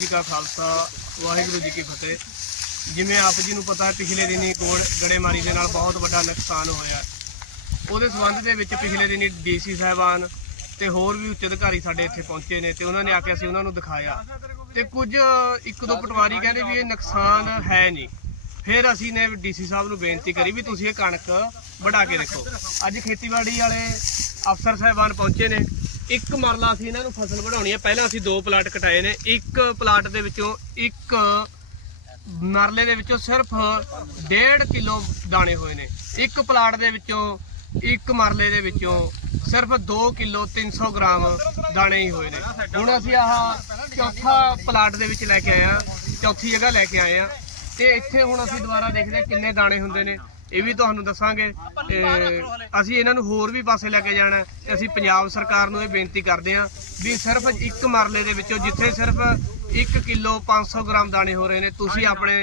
ਜੀ ਕਾ ਖਾਲਸਾ, ਵਾਹਿਗੁਰੂ ਜੀ ਕੀ ਫਤਿਹ। ਜਿਵੇਂ ਆਪ ਜੀ ਨੂੰ ਪਤਾ ਹੈ, ਪਿਛਲੇ ਦਿਨੀ ਗੋੜ ਗੜੇਮਾਰੀ ਦੇ ਨਾਲ ਬਹੁਤ ਵੱਡਾ ਨੁਕਸਾਨ ਹੋਇਆ ਉਹਦੇ ਸਬੰਧ ਦੇ ਵਿੱਚ ਪਿਛਲੇ ਦਿਨੀ ਡੀਸੀ ਸਾਹਿਬਾਨ ਤੇ ਹੋਰ ਵੀ ਉੱਚ ਅਧਿਕਾਰੀ ਸਾਡੇ ਇੱਥੇ ਪਹੁੰਚੇ ਨੇ ਤੇ ਉਹਨਾਂ ਨੇ ਆ ਕੇ ਅਸੀਂ ਉਹਨਾਂ ਨੂੰ ਦਿਖਾਇਆ। ਤੇ ਕੁਝ ਇੱਕ ਦੋ ਪਟਵਾਰੀ ਕਹਿੰਦੇ ਵੀ ਇਹ ਨੁਕਸਾਨ ਹੈ ਨਹੀਂ। ਫਿਰ ਅਸੀਂ ਨੇ ਡੀਸੀ ਸਾਹਿਬ ਨੂੰ ਬੇਨਤੀ ਕਰੀ ਵੀ ਤੁਸੀਂ ਇਹ ਕਣਕ ਵਢਾ ਕੇ ਦੇਖੋ ਅੱਜ ਖੇਤੀਬਾੜੀ ਵਾਲੇ ਅਫਸਰ ਸਾਹਿਬਾਨ ਪਹੁੰਚੇ ਨੇ। ਇੱਕ ਮਰਲਾ ਅਸੀਂ ਇਹਨਾਂ ਨੂੰ ਫਸਲ ਵਧਾਉਣੀ ਹੈ ਪਹਿਲਾਂ ਅਸੀਂ ਦੋ ਪਲਾਟ ਕਟਾਏ ਨੇ। ਇੱਕ ਪਲਾਟ ਦੇ ਵਿੱਚੋਂ ਇੱਕ ਮਰਲੇ ਦੇ ਵਿੱਚੋਂ ਸਿਰਫ 1.5 ਕਿਲੋ ਦਾਣੇ ਹੋਏ ਨੇ। ਇੱਕ ਪਲਾਟ ਦੇ ਵਿੱਚੋਂ, ਇੱਕ ਮਰਲੇ ਦੇ ਵਿੱਚੋਂ ਸਿਰਫ 2 ਕਿਲੋ 300 ਗ੍ਰਾਮ ਦਾਣੇ ਹੀ ਹੋਏ ਨੇ। ਹੁਣ ਅਸੀਂ ਆਹ ਚੌਥਾ ਪਲਾਟ ਦੇ ਵਿੱਚ ਲੈ ਕੇ ਆਏ ਆ। ਚੌਥੀ ਜਗ੍ਹਾ ਲੈ ਕੇ ਆਏ ਆ। ਤੇ ਇੱਥੇ ਹੁਣ ਅਸੀਂ ਦੁਬਾਰਾ ਦੇਖਦੇ ਹਾਂ ਕਿੰਨੇ ਦਾਣੇ ਹੁੰਦੇ ਨੇ। ਇਹ ਵੀ ਤੁਹਾਨੂੰ ਦੱਸਾਂਗੇ। ਤੇ ਅਸੀਂ ਇਹਨਾਂ ਨੂੰ ਹੋਰ ਵੀ ਪਾਸੇ ਲੈ ਕੇ ਜਾਣਾ। ਤੇ ਅਸੀਂ ਪੰਜਾਬ ਸਰਕਾਰ ਨੂੰ ਇਹ ਬੇਨਤੀ ਕਰਦੇ ਹਾਂ ਵੀ ਸਿਰਫ ਇੱਕ ਮਰਲੇ ਦੇ ਵਿੱਚੋਂ ਜਿੱਥੇ ਸਿਰਫ 1 ਕਿਲੋ 500 ਗ੍ਰਾਮ ਦਾਣੇ ਹੋ ਰਹੇ ਨੇ ਤੁਸੀਂ ਆਪਣੇ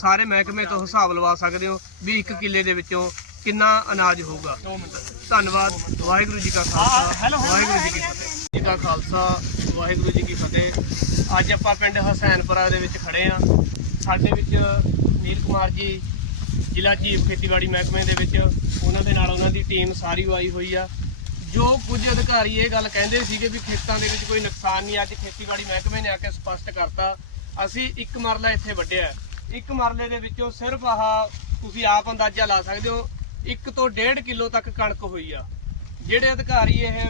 ਸਾਰੇ ਮਹਿਕਮੇ ਤੋਂ ਹਿਸਾਬ ਲਵਾ ਸਕਦੇ ਹੋ ਵੀ 1 ਕਿੱਲੇ ਦੇ ਵਿੱਚੋਂ ਕਿੰਨਾ ਅਨਾਜ ਹੋਊਗਾ। ਧੰਨਵਾਦ। ਵਾਹਿਗੁਰੂ ਜੀ ਕਾ ਖਾਲਸਾ। ਵਾਹਿਗੁਰੂ ਜੀ ਕੀ ਫਤਿਹ। ਜੀ ਕਾ ਖਾਲਸਾ ਵਾਹਿਗੁਰੂ ਜੀ ਕੀ ਫਤਿਹ। ਅੱਜ ਆਪਾਂ ਪਿੰਡ ਹਸੈਨਪੁਰਾ ਦੇ ਵਿੱਚ ਖੜੇ ਆ ਸਾਡੇ ਵਿੱਚ ਨੀਲ ਕੁਮਾਰ ਜੀ ਜ਼ਿਲ੍ਹਾ ਚੀਫ ਖੇਤੀਬਾੜੀ ਮਹਿਕਮੇ ਦੇ ਵਿੱਚ ਉਹਨਾਂ ਦੇ ਨਾਲ ਉਹਨਾਂ ਦੀ ਟੀਮ ਸਾਰੀ ਆਈ ਹੋਈ ਆ। ਜੋ ਕੁਝ ਅਧਿਕਾਰੀ ਇਹ ਗੱਲ ਕਹਿੰਦੇ ਸੀਗੇ ਵੀ ਖੇਤਾਂ ਦੇ ਵਿੱਚ ਕੋਈ ਨੁਕਸਾਨ ਨਹੀਂ, ਅੱਜ ਖੇਤੀਬਾੜੀ ਮਹਿਕਮੇ ਨੇ ਆ ਕੇ ਸਪਸ਼ਟ ਕਰਤਾ। ਅਸੀਂ ਇੱਕ ਮਰਲਾ ਇੱਥੇ ਵੱਢਿਆ ਇੱਕ ਮਰਲੇ ਦੇ ਵਿੱਚੋਂ ਸਿਰਫ ਆਹ ਤੁਸੀਂ ਆਪ ਅੰਦਾਜ਼ਾ ਲਾ ਸਕਦੇ ਹੋ 1 ਤੋਂ 1.5 ਕਿਲੋ ਤੱਕ ਕਣਕ ਹੋਈ ਆ। ਜਿਹੜੇ ਅਧਿਕਾਰੀ ਇਹ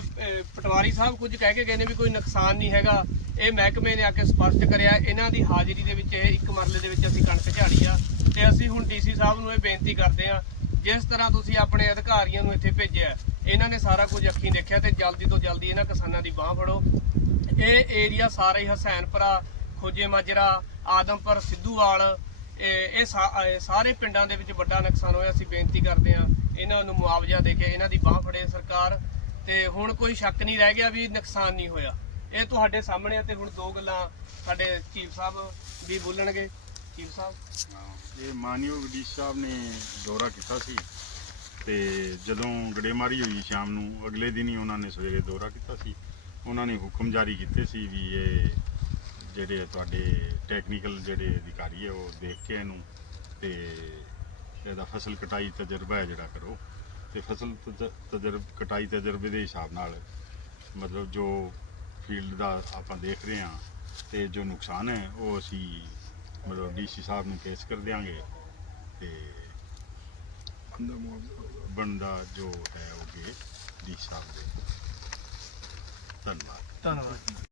ਪਟਵਾਰੀ ਸਾਹਿਬ ਕੁਝ ਕਹਿ ਕੇ ਗਏ ਨੇ ਵੀ ਕੋਈ ਨੁਕਸਾਨ ਨਹੀਂ ਹੈਗਾ, ਇਹ ਮਹਿਕਮੇ ਨੇ ਆ ਕੇ ਸਪਸ਼ਟ ਕਰਿਆ। ਇਹਨਾਂ ਦੀ ਹਾਜ਼ਰੀ ਦੇ ਵਿੱਚ ਇਹ ਇੱਕ ਮਰਲੇ ਦੇ ਵਿੱਚ ਅਸੀਂ ਕਣਕ ਝਾੜੀ ਆ। ਤੇ ਅਸੀਂ ਹੁਣ ਡੀਸੀ ਸਾਹਿਬ ਨੂੰ ਇਹ ਬੇਨਤੀ ਕਰਦੇ ਹਾਂ, ਜਿਸ ਤਰ੍ਹਾਂ ਤੁਸੀਂ ਆਪਣੇ ਅਧਿਕਾਰੀਆਂ ਨੂੰ ਇੱਥੇ ਭੇਜਿਆ ਇਹਨਾਂ ਨੇ ਸਾਰਾ ਕੁਝ ਅੱਖੀਂ ਦੇਖਿਆ ਤੇ ਜਲਦੀ ਤੋਂ ਜਲਦੀ ਇਹਨਾਂ ਕਿਸਾਨਾਂ ਦੀ ਬਾਹ ਫੜੋ। ਇਹ ਏਰੀਆ ਸਾਰੇ ਹੀ ਹਸੈਨਪੁਰਾ ਖੋਜੇ ਮਾਜਰਾ ਆਦਮਪੁਰ, ਸਿੱਧੂਵਾਲ, ਇਹ ਸਾ- ਸਾਰੇ ਪਿੰਡਾਂ ਦੇ ਵਿੱਚ ਵੱਡਾ ਨੁਕਸਾਨ ਹੋਇਆ, ਅਸੀਂ ਬੇਨਤੀ ਕਰਦੇ ਹਾਂ, ਇਹਨਾਂ ਨੂੰ ਮੁਆਵਜ਼ਾ ਦੇ ਕੇ ਇਹਨਾਂ ਦੀ ਬਾਹ ਫੜੇ ਸਰਕਾਰ। ਤੇ ਹੁਣ ਕੋਈ ਸ਼ੱਕ ਨਹੀਂ ਰਹਿ ਗਿਆ ਵੀ ਨੁਕਸਾਨ ਨਹੀਂ ਹੋਇਆ। ਇਹ ਤੁਹਾਡੇ ਸਾਹਮਣੇ ਆ ਤੇ ਹੁਣ ਦੋ ਗੱਲਾਂ ਸਾਡੇ ਚੀਫ ਸਾਹਿਬ ਵੀ ਬੋਲਣਗੇ। ਚੀਫ ਸਾਹਿਬ? ਇਹ ਮਾਨਯੋਗ ਡੀ ਸਾਹਿਬ ਨੇ ਦੌਰਾ ਕੀਤਾ ਸੀ ਤੇ ਜਦੋਂ ਗੜੇਮਾਰੀ ਹੋਈ ਸ਼ਾਮ ਨੂੰ, ਅਗਲੇ ਦਿਨ ਹੀ ਉਹਨਾਂ ਨੇ ਸਵੇਰੇ ਦੌਰਾ ਕੀਤਾ ਸੀ। ਉਹਨਾਂ ਨੇ ਹੁਕਮ ਜਾਰੀ ਕੀਤੇ ਸੀ ਵੀ ਇਹ ਜਿਹੜੇ ਤੁਹਾਡੇ ਟੈਕਨੀਕਲ ਜਿਹੜੇ ਅਧਿਕਾਰੀ ਹੈ ਉਹ ਦੇਖ ਕੇ ਇਹਨੂੰ ਤੇ ਇਹਦਾ ਫਸਲ ਕਟਾਈ ਤਜਰਬਾ ਹੈ ਜਿਹੜਾ ਕਰੋ। ਤੇ ਫਸਲ ਤਜਰਬ, ਕਟਾਈ ਤਜਰਬੇ ਦੇ ਹਿਸਾਬ ਨਾਲ ਮਤਲਬ ਜੋ ਫੀਲਡ ਦਾ ਆਪਾਂ ਦੇਖ ਰਹੇ ਹਾਂ ਤੇ ਜੋ ਨੁਕਸਾਨ ਹੈ, ਉਹ ਅਸੀਂ ਮਤਲਬ ਡੀਸੀ ਸਾਹਿਬ ਨੂੰ ਕੇਸ ਕਰ ਦਿਆਂਗੇ ਤੇ ਬਣਦਾ ਜੋ ਹੈ ਉਹ ਡੀ ਸਾਹਿਬ ਦੇ। ਧੰਨਵਾਦ। ਧੰਨਵਾਦ।